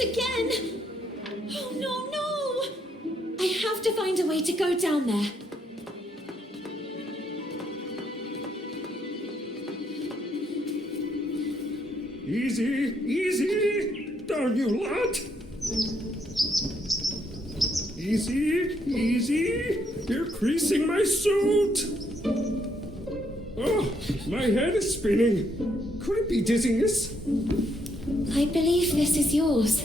Again! Oh, no! I have to find a way to go down there. Easy, easy! Darn you lot! Easy, easy! You're creasing my suit! Oh, my head is spinning. Could it be dizziness? I believe this is yours.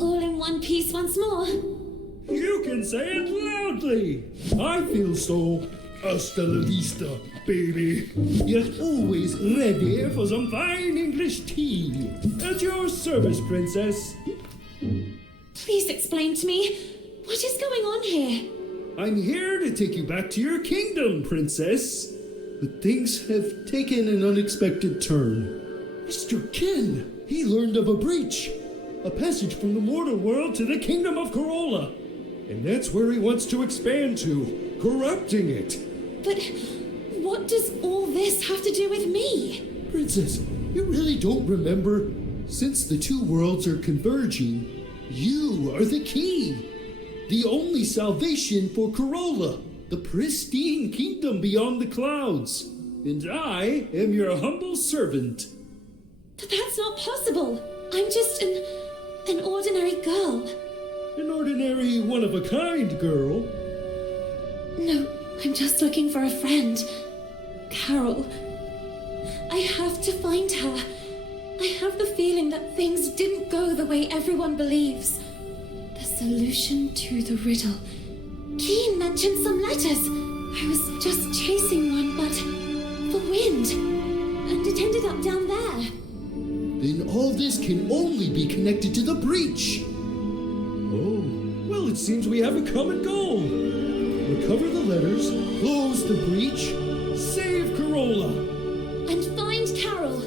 All in one piece once more. You can say it loudly. I feel so hasta la vista, baby. Yet always ready for some fine English tea. At your service, princess. Please explain to me, what is going on here? I'm here to take you back to your kingdom, princess. But things have taken an unexpected turn. Mr. Kin, he learned of a breach. A passage from the mortal world to the kingdom of Corolla. And that's where he wants to expand to, corrupting it. But what does all this have to do with me? Princess, you really don't remember? Since the two worlds are converging, you are the key. The only salvation for Corolla, the pristine kingdom beyond the clouds. And I am your humble servant. But that's not possible. I'm just an ordinary girl. An ordinary one-of-a-kind girl. No, I'm just looking for a friend. Carol. I have to find her. I have the feeling that things didn't go the way everyone believes. The solution to the riddle. Keen mentioned some letters. I was just chasing one, but the wind. And it ended up down there. Then all this can only be connected to the breach. Oh, well, it seems we have a common goal. Recover the letters, close the breach, save Corolla. And find Carol.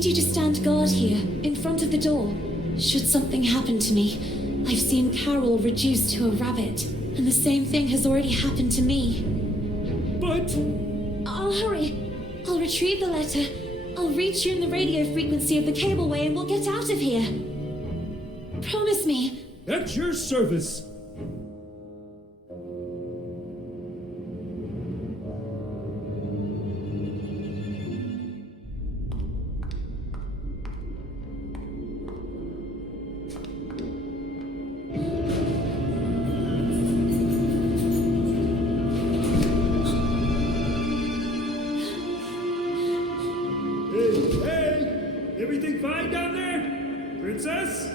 need you to stand guard here, in front of the door. Should something happen to me, I've seen Carol reduced to a rabbit, and the same thing has already happened to me. But I'll hurry. I'll retrieve the letter. I'll retune the radio frequency of the cableway and we'll get out of here. Promise me. at your service. Hey, everything fine down there? Princess?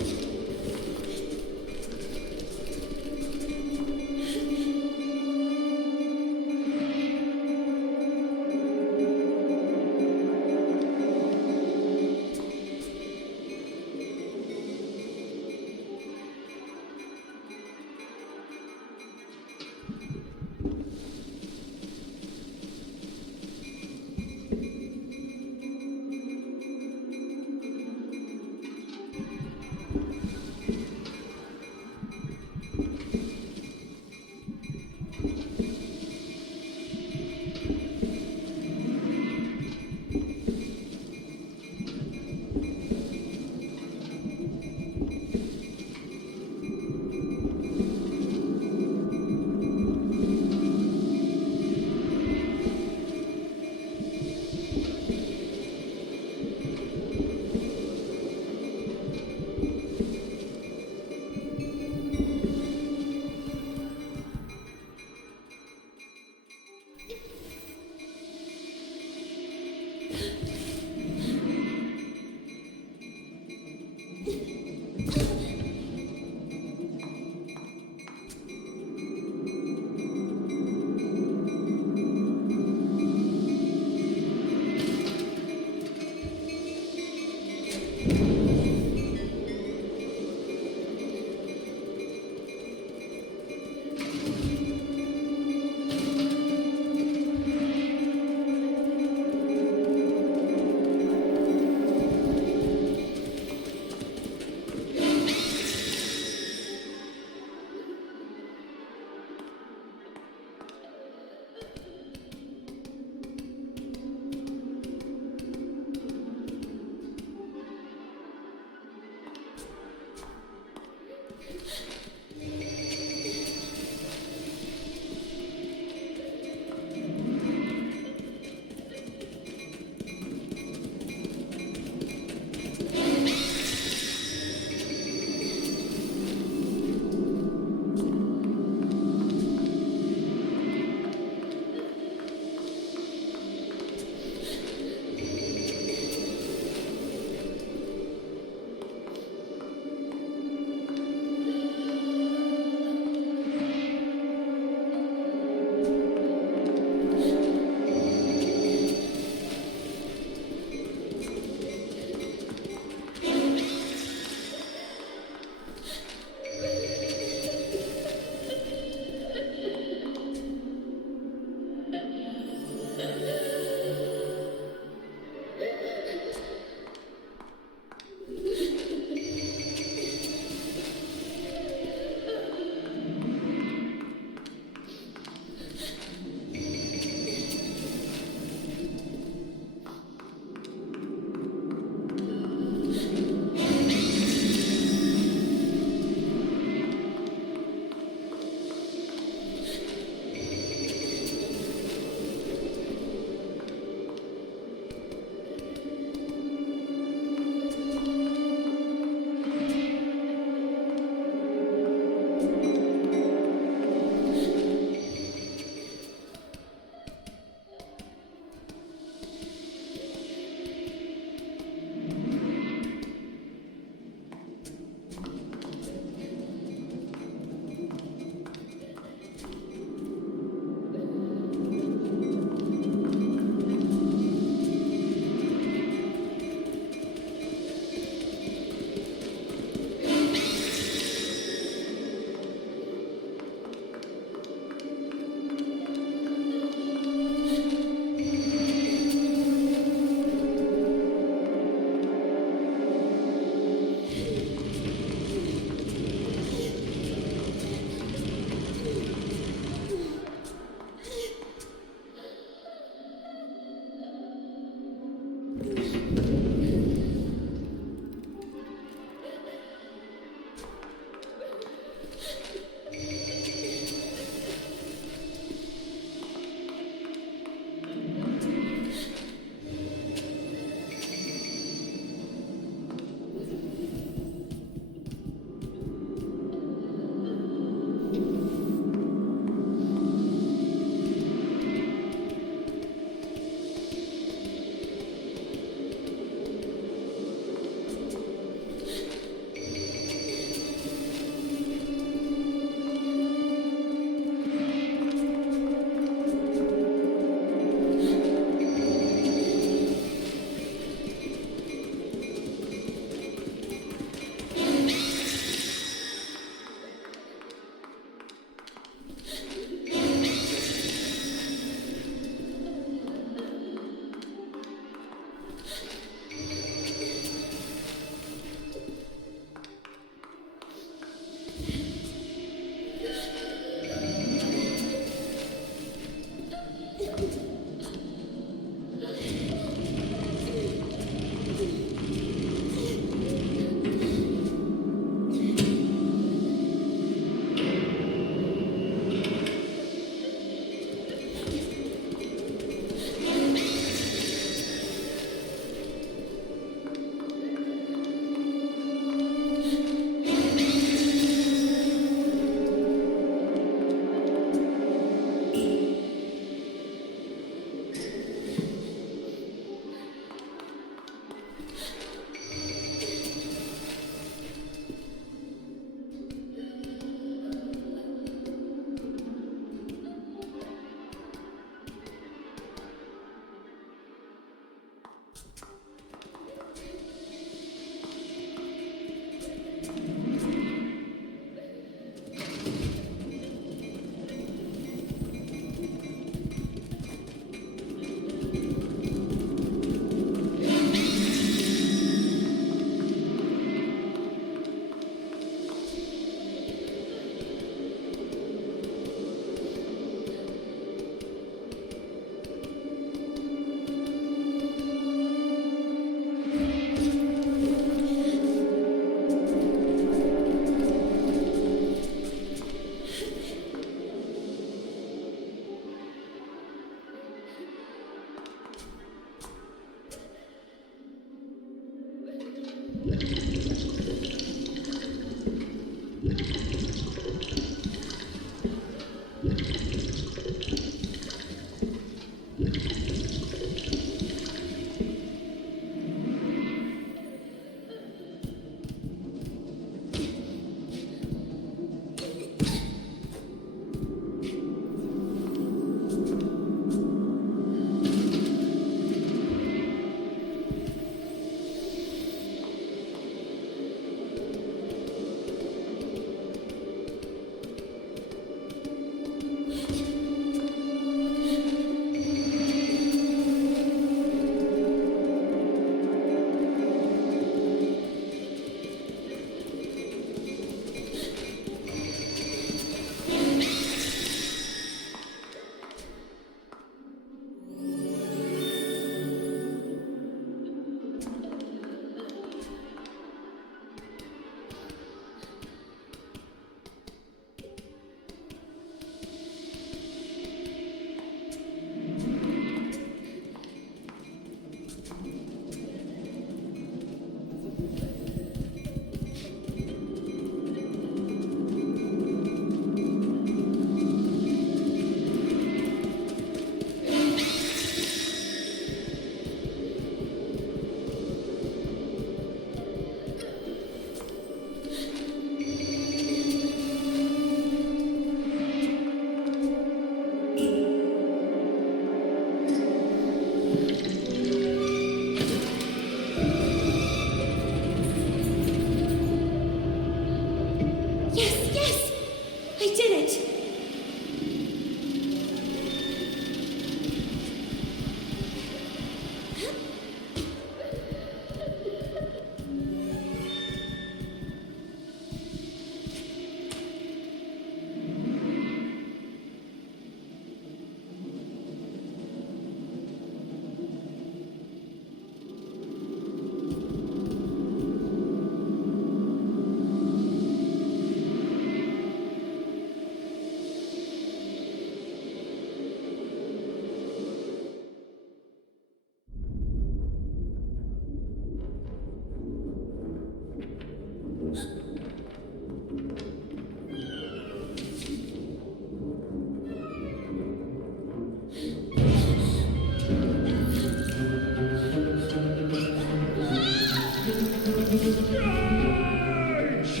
Charge!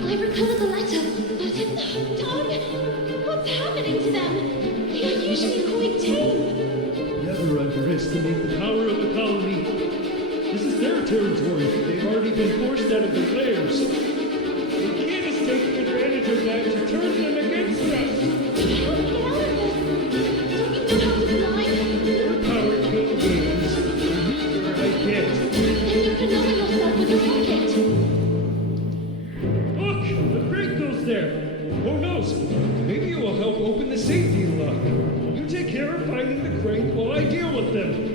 I recovered the letter, but Tom, what's happening to them? They are usually quite tame. Never underestimate the power of a colony. This is their territory. They've already been forced out of their lairs. The king is taking advantage of that to turn them against us. How do we get out of this? Don't you know how to fly? Your power king games. The weaker I get. Then you can lower yourself with a rocket. Look! The crate goes there! Who knows? Maybe it will help open the safety lock. You take care of finding the crate while I deal with them.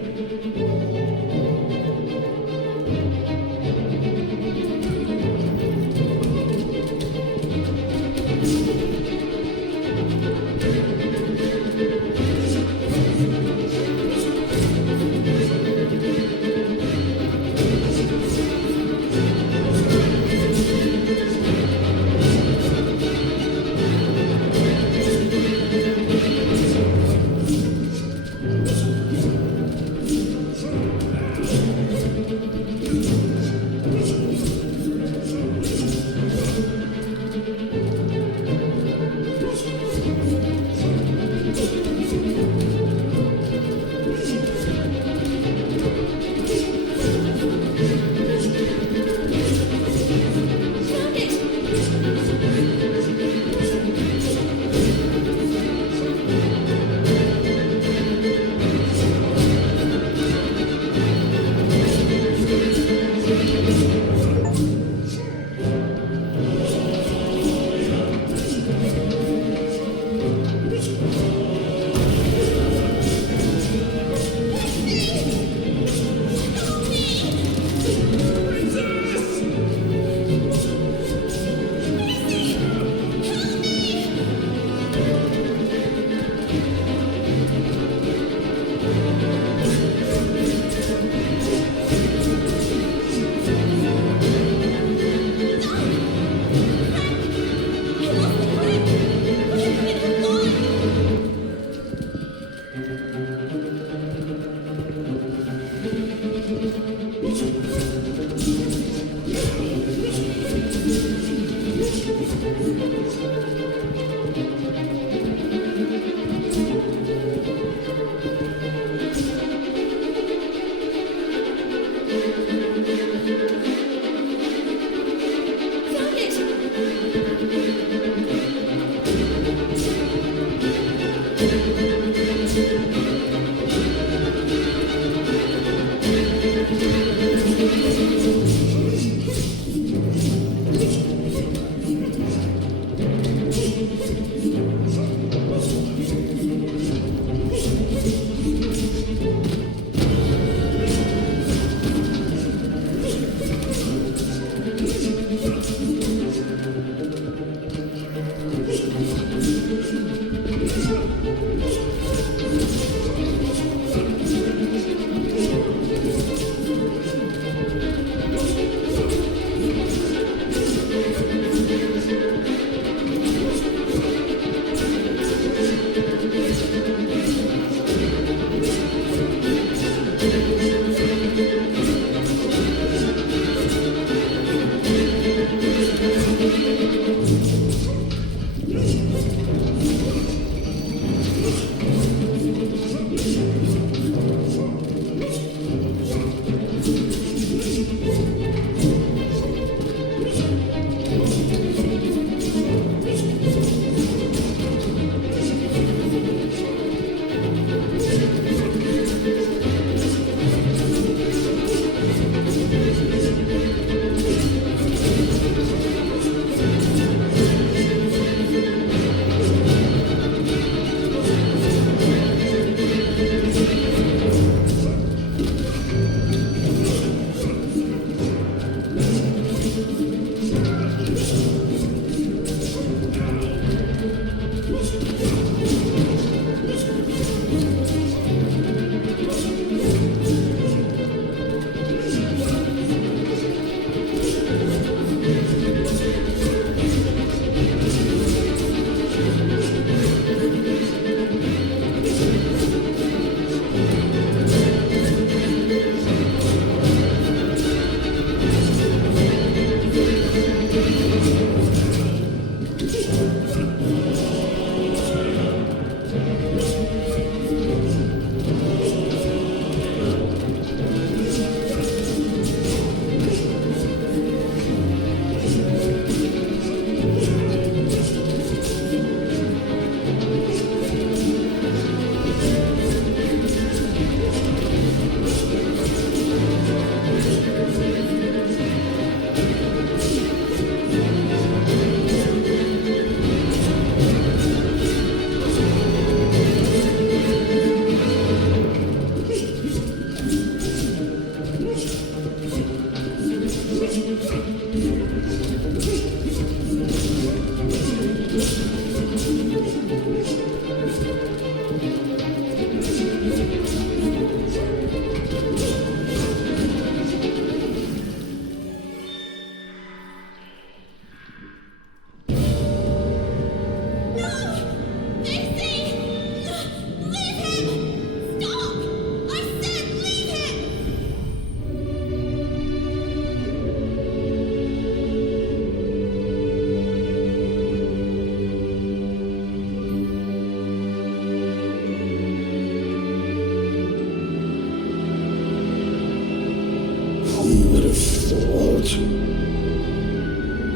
out.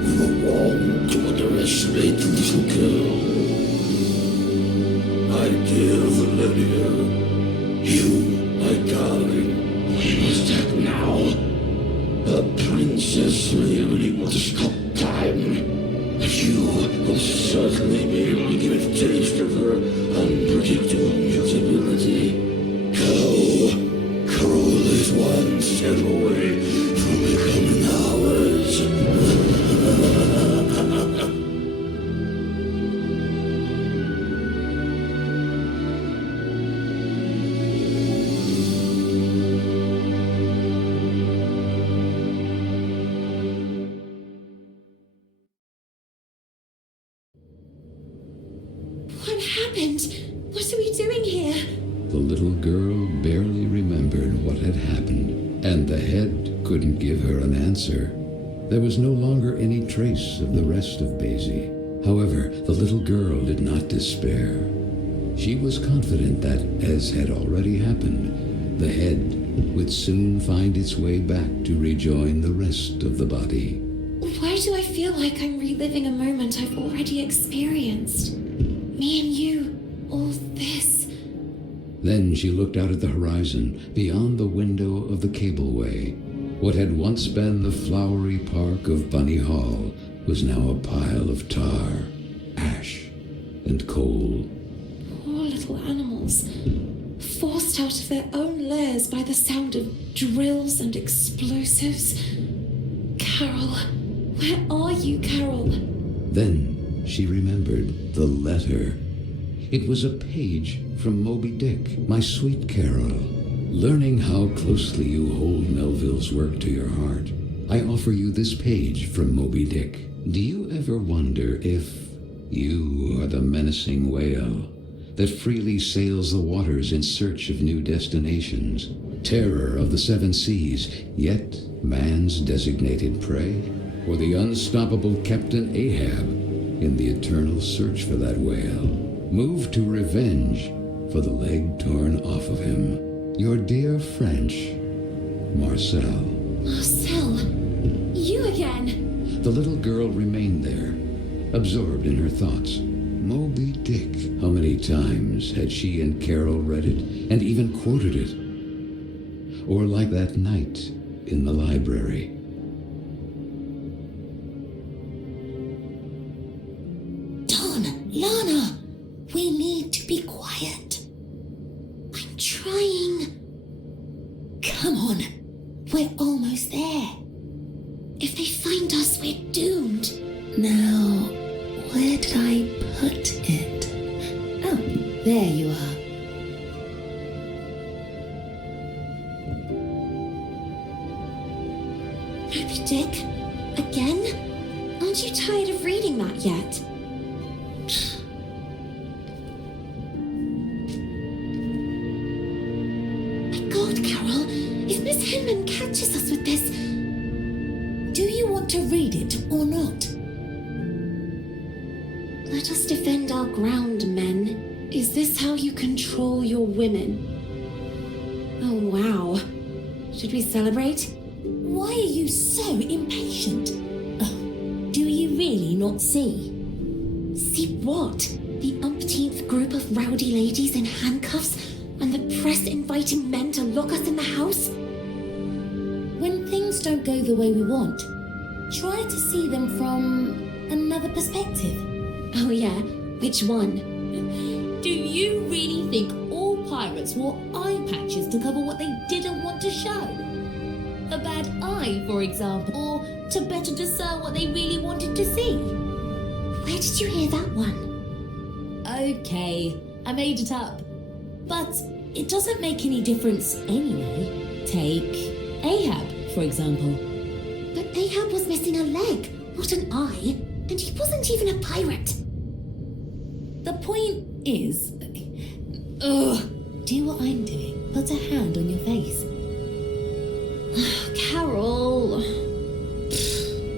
We were wrong to underestimate the little girl. My dear Valeria, you, my darling, we must act now. The princess may really want to stop time, but you will certainly be able to give a taste of her unpredictable mutability. Carol is one step away from becoming ours. What happened? What are we doing here? The little girl barely remembered what had happened, and the head couldn't give her an answer. There was no longer any trace of the rest of Basie. However, the little girl did not despair. She was confident that, as had already happened, the head would soon find its way back to rejoin the rest of the body. Why do I feel like I'm reliving a moment I've already experienced? Me and you, all this. Then she looked out at the horizon, beyond the window of the cableway. What had once been the flowery park of Bunny Hall was now a pile of tar, ash, and coal. Poor little animals, forced out of their own lairs by the sound of drills and explosives. Carol, where are you, Carol? Then she remembered the letter. It was a page from Moby Dick, my sweet Carol. Learning how closely you hold Melville's work to your heart, I offer you this page from Moby Dick. Do you ever wonder if you are the menacing whale that freely sails the waters in search of new destinations, terror of the seven seas, yet man's designated prey? Or the unstoppable Captain Ahab in the eternal search for that whale, moved to revenge for the leg torn off of him? Your dear French, Marcel. Marcel, you again. The little girl remained there, absorbed in her thoughts. Moby Dick. How many times had she and Carol read it, and even quoted it? Or like that night in the library. Lana, we need to be quiet. I'm trying. Come on, we're almost there. If they find us, we're doomed. Now, where did I put it? Oh, there you are. Moby Dick? Again? Aren't you tired of reading that yet? Hinman catches us with this. Do you want to read it or not? Let us defend our ground, men. Is this how you control your women? Oh, wow. Should we celebrate? Why are you so impatient? Oh, do you really not see? See what? The umpteenth group of rowdy ladies in handcuffs and the press inviting men to lock us in the house? When things don't go the way we want, try to see them from another perspective. Oh yeah, which one? Do you really think all pirates wore eye patches to cover what they didn't want to show? A bad eye, for example, or to better discern what they really wanted to see? Where did you hear that one? Okay, I made it up. But it doesn't make any difference anyway. Take Ahab, for example. But Ahab was missing a leg, not an eye, and he wasn't even a pirate. The point is... Do what I'm doing. Put a hand on your face. Carol...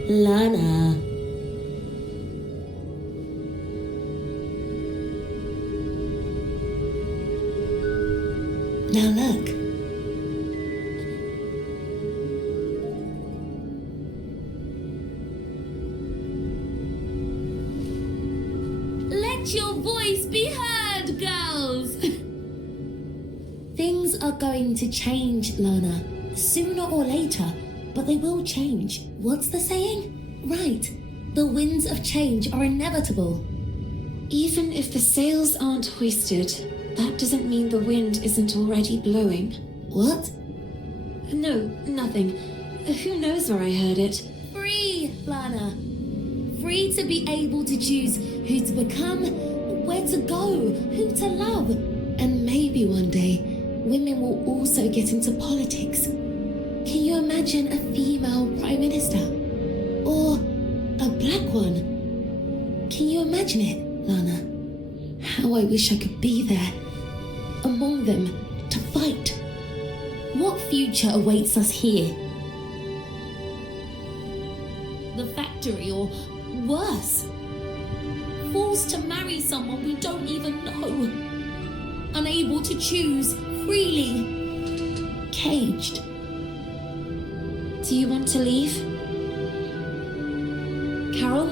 Lana... Now look. are going to change, Lana. Sooner or later, but they will change. What's the saying? Right. The winds of change are inevitable. Even if the sails aren't hoisted, that doesn't mean the wind isn't already blowing. What? No, nothing. Who knows where I heard it? Free, Lana. Free to be able to choose who to become, where to go, who to love. And maybe one day, women will also get into politics. Can you imagine a female prime minister? Or a black one? Can you imagine it, Lana? How I wish I could be there, among them, to fight. What future awaits us here? The factory, or worse, forced to marry someone we don't even know, unable to choose freely, caged. Do you want to leave? Carol?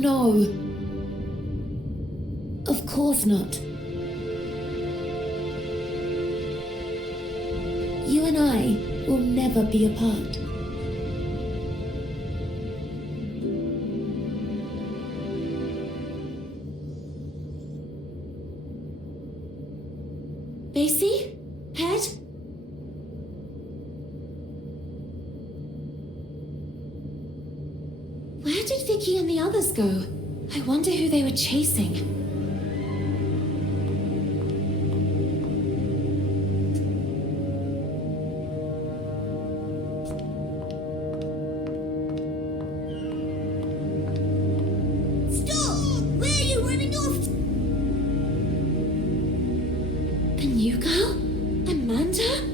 No. Of course not. You and I will never be apart. Basie? Head? Where did Vicky and the others go? I wonder who they were chasing. Stop! Where are you running off to? The new girl? Amanda?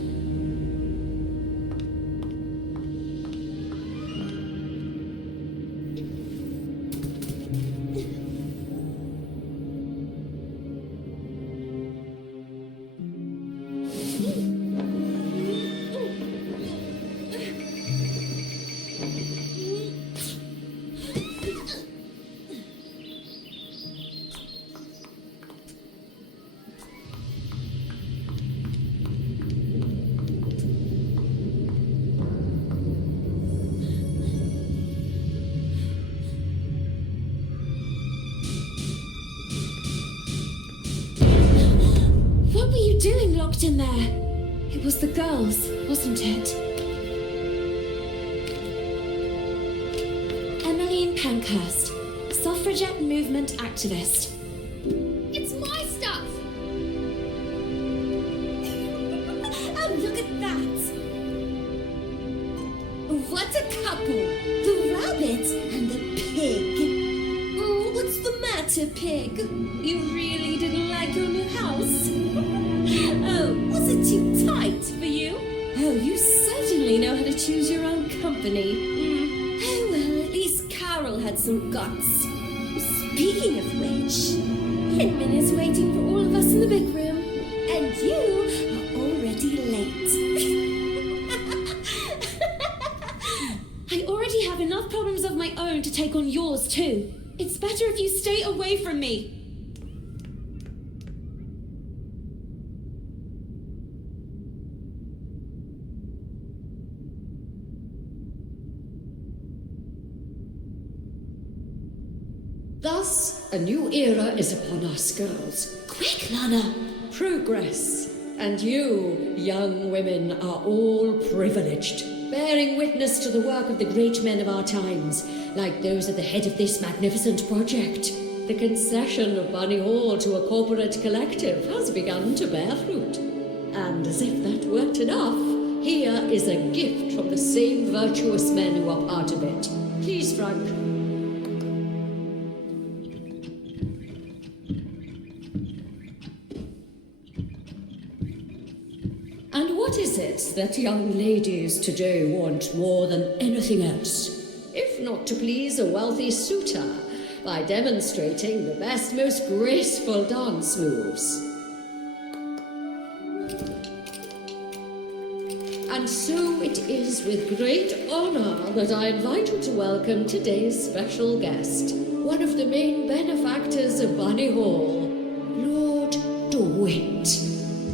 What were you doing locked in there? It was the girls, wasn't it? Emmeline Pankhurst, suffragette movement activist. It's my stuff! Oh, look at that! What a couple! The rabbit and the pig. Oh, what's the matter, pig? You really didn't like your new house? Oh, was it too tight for you? Oh, you certainly know how to choose your own company. Oh, well, at least Carol had some guts. Speaking of which, Hinman is waiting for all of us in the big room, and you are already late. I already have enough problems of my own to take on yours too. It's better if you stay away from me. Thus, a new era is upon us, girls. Quick, Lana! Progress. And you, young women, are all privileged, bearing witness to the work of the great men of our times, like those at the head of this magnificent project. The concession of Bunny Hall to a corporate collective has begun to bear fruit. And as if that weren't enough, here is a gift from the same virtuous men who are part of it. Please, Frank. And what is it that young ladies today want more than anything else? If not to please a wealthy suitor by demonstrating the best, most graceful dance moves. And so it is with great honor that I invite you to welcome today's special guest. one of the main benefactors of Bunny Hall, Lord DeWitt.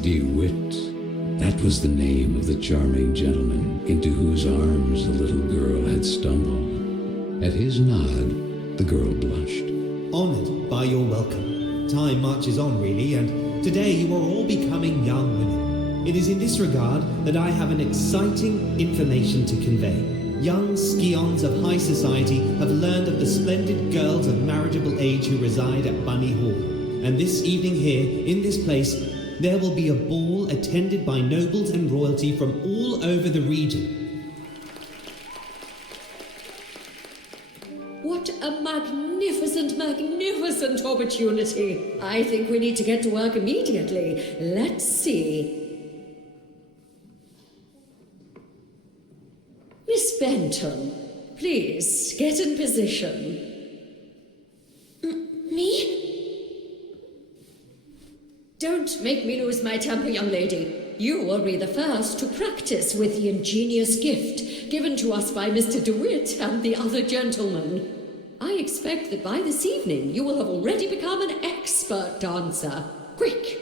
DeWitt. That was the name of the charming gentleman into whose arms the little girl had stumbled. At his nod, the girl blushed. Honored by your welcome. Time marches on, really, and today you are all becoming young women. It is in this regard that I have an exciting information to convey. Young scions of high society have learned of the splendid girls of marriageable age who reside at Bunny Hall. And this evening here, in this place, there will be a ball attended by nobles and royalty from all over the region. What a magnificent, magnificent opportunity. I think we need to get to work immediately. Let's see. Miss Benton, please get in position. Me? Don't make me lose my temper, young lady. You will be the first to practice with the ingenious gift given to us by Mr. DeWitt and the other gentlemen. I expect that by this evening you will have already become an expert dancer. Quick!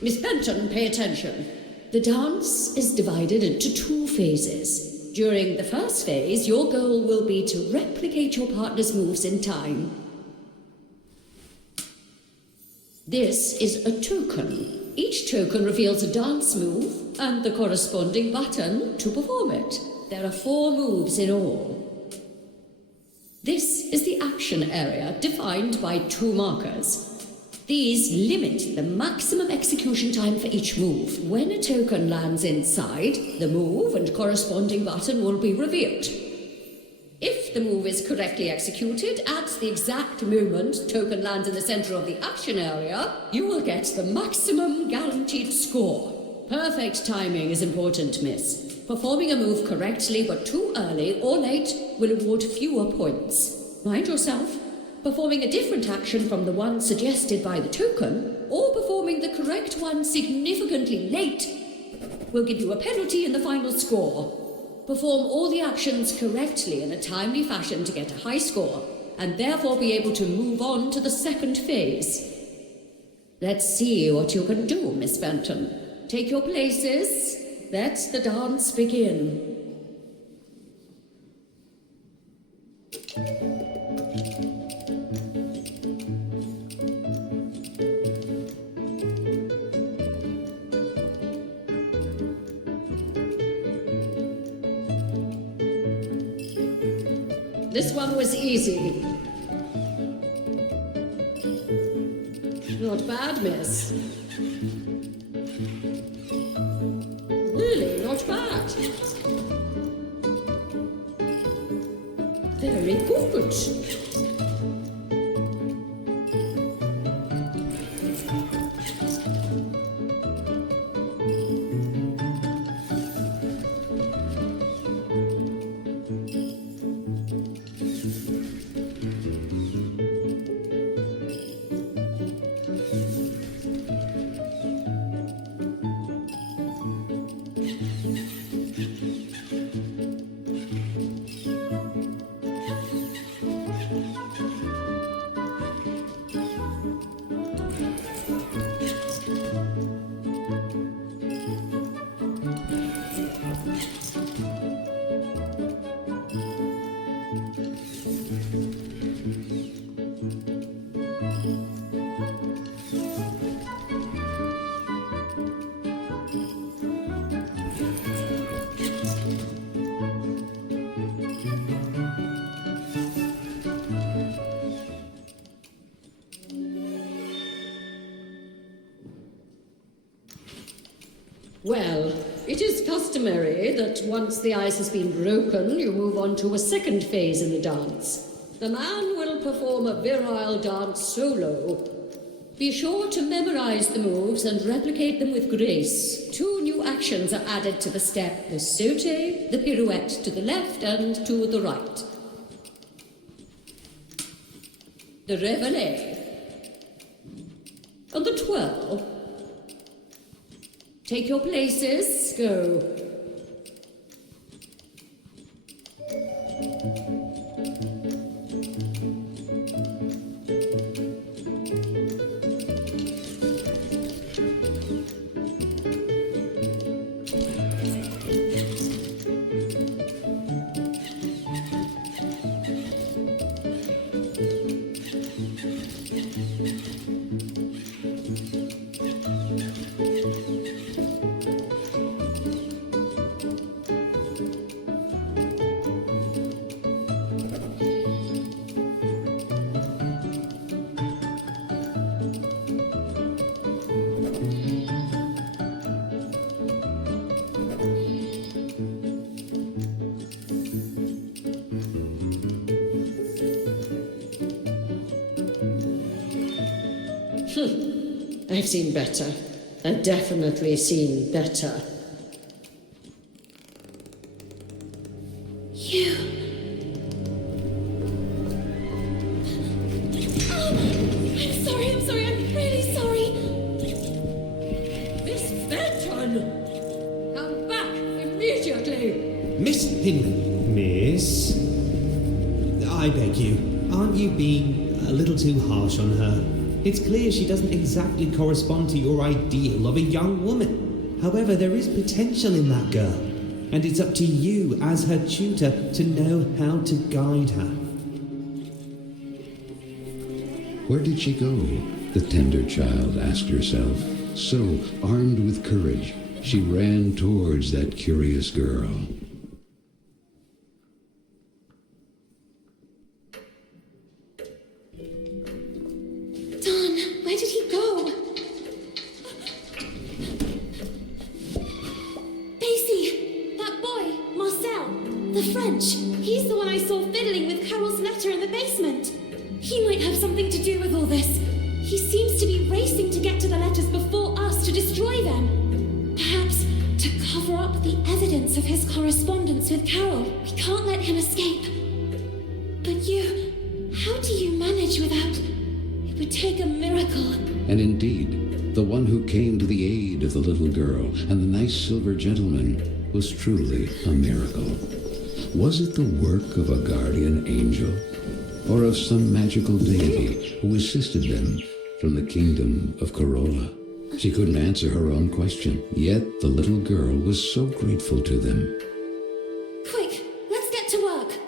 Miss Benton, pay attention. The dance is divided into 2 phases. During the first phase, your goal will be to replicate your partner's moves in time. This is a token. Each token reveals a dance move and the corresponding button to perform it. There are 4 moves in all. This is the action area defined by 2 markers. These limit the maximum execution time for each move. When a token lands inside, the move and corresponding button will be revealed. If the move is correctly executed at the exact moment token lands in the center of the action area, you will get the maximum guaranteed score. Perfect timing is important, miss. Performing a move correctly but too early or late will award fewer points. Mind yourself. Performing a different action from the one suggested by the token, or performing the correct one significantly late, will give you a penalty in the final score. Perform all the actions correctly in a timely fashion to get a high score, and therefore be able to move on to the second phase. Let's see what you can do, Miss Benton. Take your places. Let the dance begin. This one was easy. Not bad, miss. Really, not bad. Very good. Well, it is customary that once the ice has been broken, you move on to a second phase in the dance. The man will perform a virile dance solo. Be sure to memorize the moves and replicate them with grace. 2 new actions are added to the step: the saute, the pirouette to the left and to the right. The reveille. And the twirl. Take your places. Go. I've seen better. I've definitely seen better. You... I'm sorry, I'm really sorry. Miss Benton! Come back immediately! Miss Hinman. Miss? I beg you, aren't you being a little too harsh on her? It's clear she doesn't exactly correspond to your ideal of a young woman. However, there is potential in that girl, and it's up to you as her tutor to know how to guide her. Where did she go? The tender child asked herself. So, armed with courage, she ran towards that curious girl. Don, where did he go? Basie, that boy, Marcel, the French. He's the one I saw fiddling with Carol's letter in the basement. He might have something to do with all this. He seems to be racing to get to the letters before us to destroy them. Perhaps to cover up the evidence of his correspondence with Carol. We can't let him escape. But you, how do you manage without... It would take a miracle. And indeed, the one who came to the aid of the little girl and the nice silver gentleman was truly a miracle. Was it the work of a guardian angel, or of some magical deity who assisted them from the kingdom of Corolla? She couldn't answer her own question, yet the little girl was so grateful to them. Quick, let's get to work.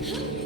Huh?